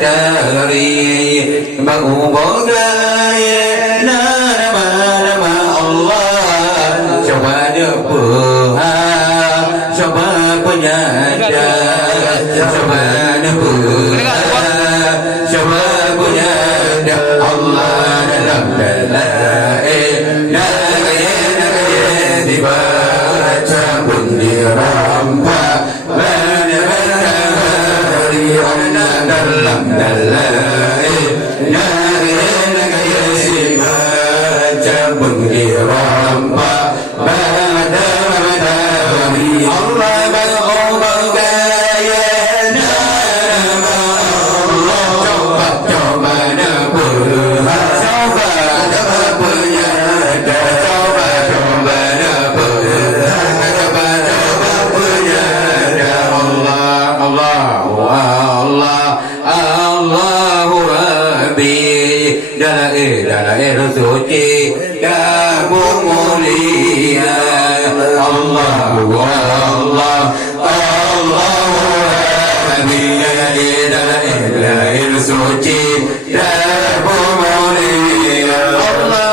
dari mengubahnya nama Allah coba depuhan coba penyadar coba depuhan coba penyadar Allah dalam dibaca pun dirampak dalam dibaca pun dirampak Allah berubahnya nama Allah coba depuhan coba penyadar coba Allahu Rabbi dalam suci kamu mulia Allahu Rabbi dalam suci kamu mulia Allah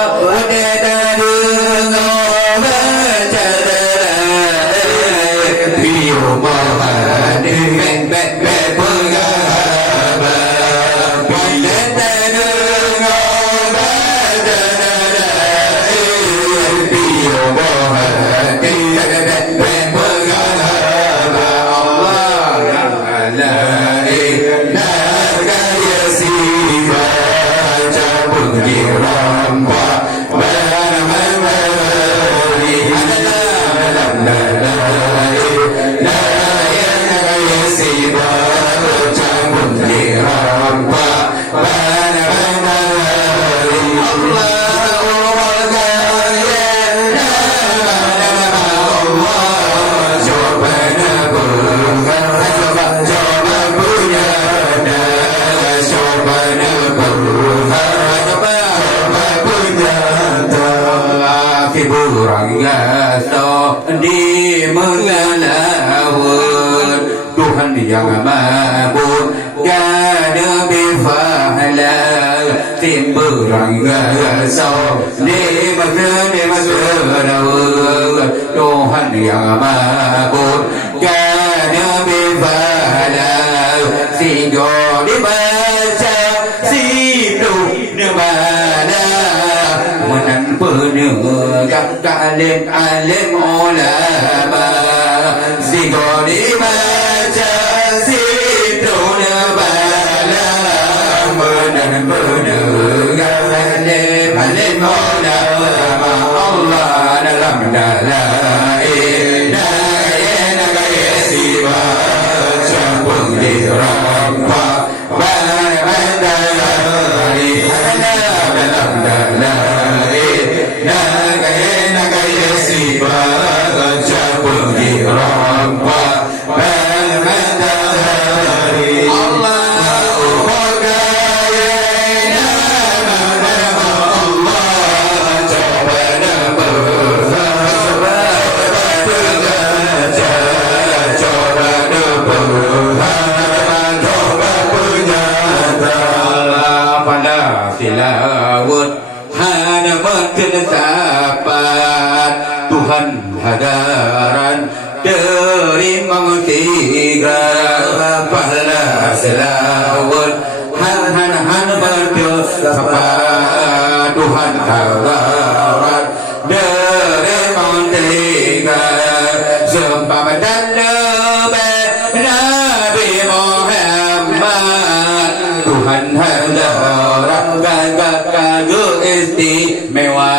di mengalawun Tuhan yang mabuk gada bifahla timburang gasau di masyarakat Tuhan yang mabuk gada bifahla sijo dibaca situ dimana menang penegak alim ulama sigo dibaca situ nabala menang penegak alim ulama Allah dalam sibaca pun dirampak sibaca pun dirampak Tuhan hadaran terima tiga pahala selawat han berdoa Tuhan hadaran terima tiga sembah dan Nabi Muhammad Tuhan hadaran kagak istimewa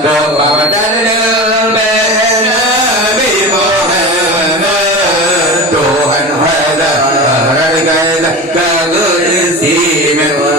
kepada Tuhan hadaran kagak istimewa